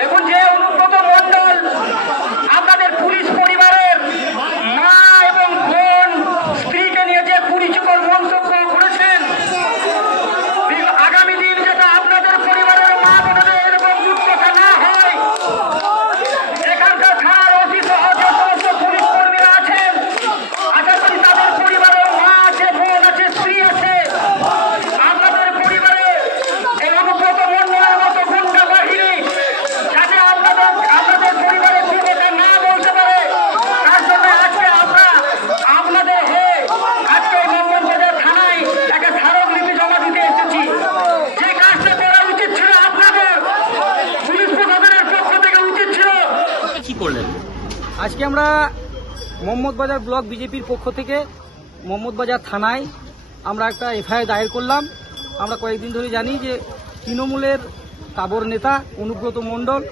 দেখুন যে অনুব্রত মণ্ডল আপনাদের পুলিশ পরিবারের মা এবং বোন স্ত্রীকে নিয়ে যে কুরুচিকর মন্তব্য করেছেন, আগামী দিন যাতে আপনাদের পরিবারের মা বোনদের এরকম দুর্দশা না হয়, এখানকার থানার ওসি সহ যে সমস্ত পুলিশ কর্মীরা আছেন, আশা করি তাদের পরিবারের মা আছে, বোন আছে, স্ত্রী আছে, আপনাদের পরিবারে এই অনুব্রত মণ্ডলের মতো গুন্ডা বাহিনী যাতে আপনাদের পরিবারের দুর্দশা না বলতে পারে, তার জন্য আজকে আমরা আপনাদের হয়ে আজকে মঙ্গলবাজার থানায় একটা স্মারকলিপি জমা দিতে এসেছি। যে কাজটা করা উচিত ছিল আপনাদের পুলিশ প্রশাসনের পক্ষ থেকে উচিত ছিল। কি করলেন আজকে আমরা মোহাম্মদবাজার ব্লক বিজেপির পক্ষ থেকে মোহাম্মদবাজার থানায় আমরা একটা এফআইআর দায়ের করলাম। আমরা কয়েকদিন ধরে জানি যে তৃণমূলের তাবর নেতা অনুব্রত মণ্ডল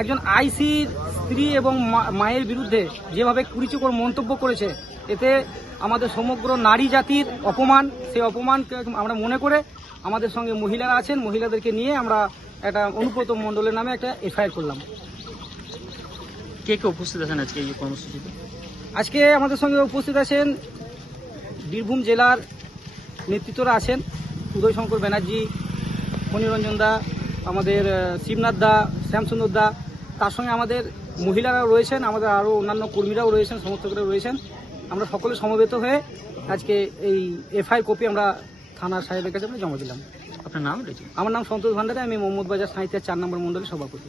একজন আইসির স্ত্রী এবং মায়ের বিরুদ্ধে যেভাবে কুরুচিকর মন্তব্য করেছে, এতে আমাদের সমগ্র নারী জাতির অপমান। সেই অপমানকে আমরা মনে করে আমাদের সঙ্গে মহিলারা আছেন, মহিলাদেরকে নিয়ে আমরা একটা অনুব্রত মণ্ডলের নামে একটা এফআইআর করলাম। কে কে উপস্থিত আছেন আজকে এই কর্মসূচিতে? আজকে আমাদের সঙ্গে উপস্থিত আছেন বীরভূম জেলার নেতৃত্বরা আছেন, উদয় শঙ্কর ব্যানার্জি, মনিরঞ্জন দা, আমাদের শিবনাথ দা, শ্যামসুন্দর দা, তার সঙ্গে আমাদের মহিলারাও রয়েছেন, আমাদের আরও অন্যান্য কর্মীরাও রয়েছেন, সমর্থকরা রয়েছেন। আমরা সকলে সমবেত হয়ে আজকে এই এফআইআর কপি আমরা থানার সাহেবের কাছে আমরা জমা দিলাম। আপনার নাম রয়েছে? আমার নাম সন্তোষ ভান্ডারী, আমি মোহাম্মদবাজার সাঁইথিয়া 4 নম্বর মণ্ডলের সভাপতি।